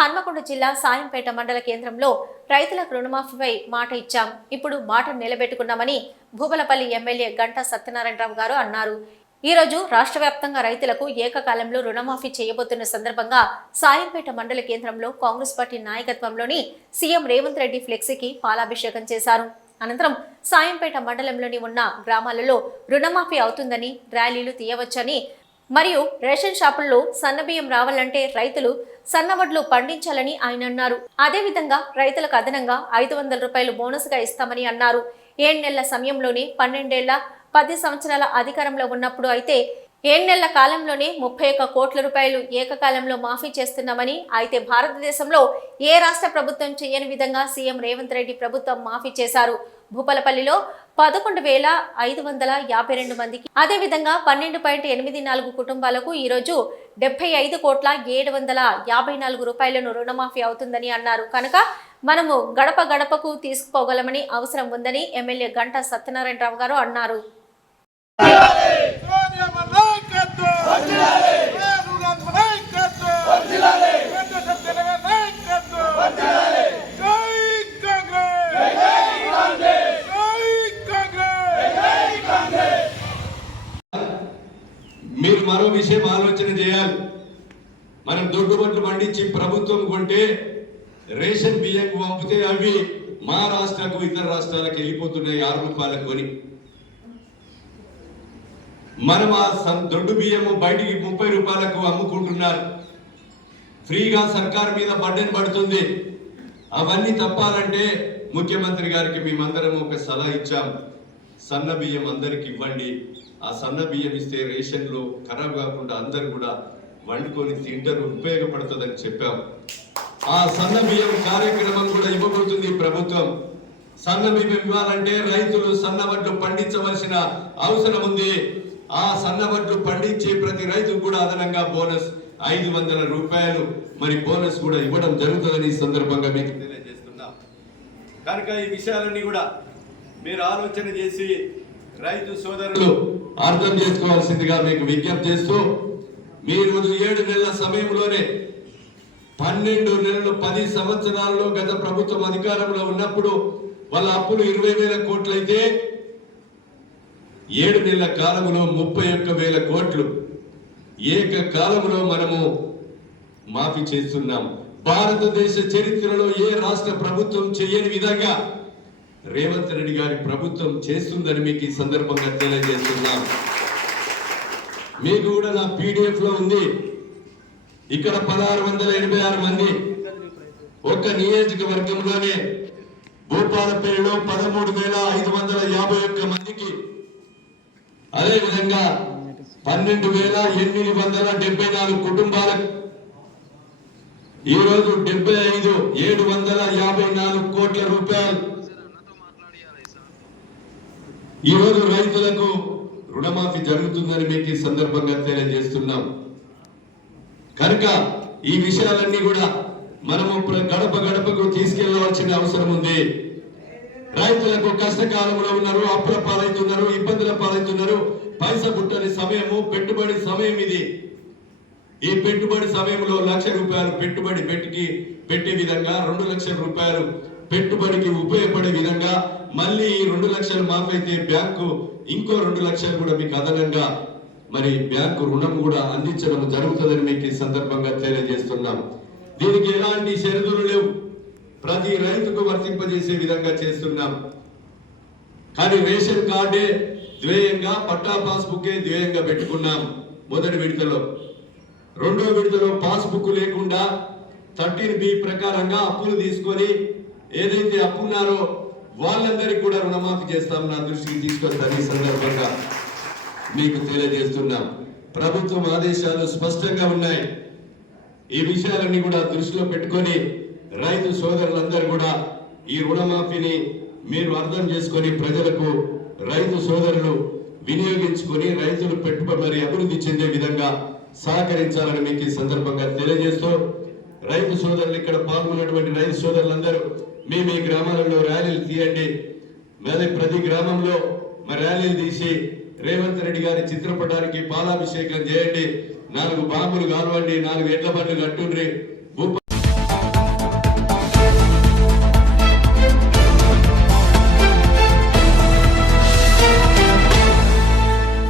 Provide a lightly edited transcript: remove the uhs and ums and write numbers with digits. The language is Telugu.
హన్మకొండ జిల్లా సాయంపేట మండల కేంద్రంలో రైతులకు రుణమాఫీపై మాట ఇచ్చాం, ఇప్పుడు మాట నిలబెట్టుకున్నామని భూపాలపల్లి ఎమ్మెల్యే గంటా సత్యనారాయణరావు గారు అన్నారు. ఈ రోజు రాష్ట్ర వ్యాప్తంగా రైతులకు ఏకకాలంలో రుణమాఫీ చేయబోతున్న సందర్భంగా సాయంపేట మండల కేంద్రంలో కాంగ్రెస్ పార్టీ నాయకత్వంలోని సీఎం రేవంత్ రెడ్డి ఫ్లెక్సీకి పాలాభిషేకం చేశారు. అనంతరం సాయంపేట మండలంలోని ఉన్న గ్రామాలలో రుణమాఫీ అవుతుందని, ర్యాలీలు తీయవచ్చని మరియు రేషన్ షాపుల్లో సన్నబియ్యం రావాలంటే రైతులు సన్నవడ్లు పండించాలని ఆయన అన్నారు. అదేవిధంగా రైతులకు అదనంగా 500 రూపాయలు బోనస్గా ఇస్తామని అన్నారు. 7 నెలల సమయంలోనే 12 ఏళ్ల 10 సంవత్సరాల అధికారంలో ఉన్నప్పుడు అయితే 7 నెలల కాలంలోనే 31 కోట్ల రూపాయలు ఏకకాలంలో మాఫీ చేస్తున్నామని, అయితే భారతదేశంలో ఏ రాష్ట్ర ప్రభుత్వం చేయని విధంగా సీఎం రేవంత్ రెడ్డి ప్రభుత్వం మాఫీ చేశారు. భూపాలపల్లిలో 11,552 మందికి, అదేవిధంగా 12.84 కుటుంబాలకు ఈరోజు 75,754 రూపాయలను రుణమాఫీ అవుతుందని అన్నారు. కనుక మనము గడప గడపకు తీసుకుపోగలమని అవసరం ఉందని ఎమ్మెల్యే గంటా సత్యనారాయణరావు గారు అన్నారు. మీరు మరో విషయం ఆలోచన చేయాలి. మనం దొడ్డుబట్లు పండించి ప్రభుత్వం కొంటే రేషన్ బియ్యం పంపితే అవి మా రాష్ట్రాలకు ఇతర రాష్ట్రాలకు వెళ్ళిపోతున్నాయి 6 రూపాయలకు కొని. మనం ఆ దొడ్డు బియ్యము బయటికి 30 రూపాయలకు అమ్ముకుంటున్నారు. ఫ్రీగా సర్కార్ మీద బడ్డెన్ పడుతుంది. అవన్నీ తప్పాలంటే ముఖ్యమంత్రి గారికి మేమందరం ఒక సలహా ఇచ్చాం. సన్న బియ్యం అందరికి ఇవ్వండి. ఆ సన్న బియ్యం ఇస్తే రేషన్లో ఖరాబ్ కాకుండా అందరు కూడా వండుకొని తింటారు, ఉపయోగపడుతుందని చెప్పాం. ఆ సన్న బియ్యం కార్యక్రమం కూడా ఇవ్వబోతుంది ప్రభుత్వం. సన్న బియ్యం ఇవ్వాలంటే రైతులు సన్నవడ్లు పండించవలసిన అవసరం ఉంది. ఆ సన్నవడ్లు పండించే ప్రతి రైతుకు కూడా అదనంగా బోనస్ 500 రూపాయలు మరి బోనస్ కూడా ఇవ్వడం జరుగుతుందని ఈ సందర్భంగా మీకు తెలియజేస్తున్నాం. కనుక ఈ విషయాలన్నీ కూడా మీరు ఆలోచన చేసి రైతు సోదరులు అర్థం చేసుకోవాల్సిందిగా మీకు విజ్ఞప్తి చేస్తూ, మీరు 7 నెలల సమయంలోనే 12 నెలలు 10 సంవత్సరాల్లో గత ప్రభుత్వం అధికారంలో ఉన్నప్పుడు వాళ్ళ అప్పులు 20,000 కోట్లు అయితే 7 నెలల కాలంలో 31,000 కోట్లు ఏకకాలంలో మనము మాఫీ చేస్తున్నాం. భారతదేశ చరిత్రలో ఏ రాష్ట్ర ప్రభుత్వం చేయని విధంగా రేవంత్ రెడ్డి గారి ప్రభుత్వం చేస్తుందని మీకు ఈ సందర్భంగా తెలియజేస్తున్నాం. మీకు కూడా నా PDF లో ఉంది. ఇక్కడ 1686 మంది ఒక్క నియోజకవర్గంలోనే భూపాలపల్లిలో 13,551 మందికి, అదేవిధంగా 12,874 కుటుంబాలకు ఈరోజు 75,754 కోట్ల రూపాయలు ఈరోజు రైతులకు రుణమాఫీ జరుగుతుందని మీకు ఈ సందర్భంగా తెలియజేస్తున్నాం. కనుక ఈ విషయాలన్నీ కూడా మనము గడప గడపకు తీసుకెళ్లవలసిన అవసరం ఉంది. రైతులకు కష్టకాలంలో ఉన్నారు, అప్పుల పాలవుతున్నారు, ఇబ్బందుల పాలవుతున్నారు. పైసా పుట్టని సమయము, పెట్టుబడి సమయం ఇది. ఈ పెట్టుబడి సమయంలో 1,00,000 రూపాయలు పెట్టుబడి పెట్టే విధంగా 2 లక్షల రూపాయలు పెట్టుబడికి ఉపయోగపడే విధంగా మళ్ళీ ఈ 2 లక్షలు మాఫీ అయితే బ్యాంకు ఇంకో 2 లక్షలు కూడా మీకు అదనంగా మరి బ్యాంకు రుణం కూడా అందించడం జరుగుతుందని మీకు ఈ సందర్భంగా తెలియజేస్తున్నాం. దీనికి ఎలాంటి షరతులు లేవు, ప్రతి రైతుకు వర్తింపజేసే విధంగా చేస్తున్నాం. కానీ రేషన్ కార్డే ద్వేయంగా, పట్టా పాస్బుక్ ద్వేయంగా పెట్టుకున్నాం మొదటి విడతలో. రెండో విడతలో పాస్బుక్ లేకుండా 13B ప్రకారంగా అప్పులు తీసుకొని ఏదైతే అప్పున్నారో వాళ్ళందరికీ కూడా రుణమాఫీ చేస్తాం. నా దృష్టికి తీసుకొస్తాను ఈ సందర్భంగా మీకు తెలియజేస్తున్నాం. ప్రభుత్వం ఆదేశాలు స్పష్టంగా ఉన్నాయి. ఈ విషయాలన్నీ కూడా దృష్టిలో పెట్టుకొని రైతు సోదరులందరూ కూడా ఈ రుణమాఫీని మీరు అర్థం చేసుకొని ప్రజలకు రైతు సోదరులు వినియోగించుకొని రైతులు పెట్టుబడి అభివృద్ధి చెందే విధంగా సహకరించాలని మీకు ఈ సందర్భంగా తెలియజేస్తూ, రైతు సోదరులు ఇక్కడ పాల్గొన్నటువంటి రైతు సోదరులందరూ మీ గ్రామాలలో ర్యాలీలు తీయండి. ప్రతి గ్రామంలో మరి ర్యాలీలు తీసి రేవంత్ రెడ్డి గారి చిత్రపటానికి పాలాభిషేకం చేయండి. 4 బాంబులు కాల్వండి, 4 ఎడ్ల బండ్లు కట్టుండ్రి.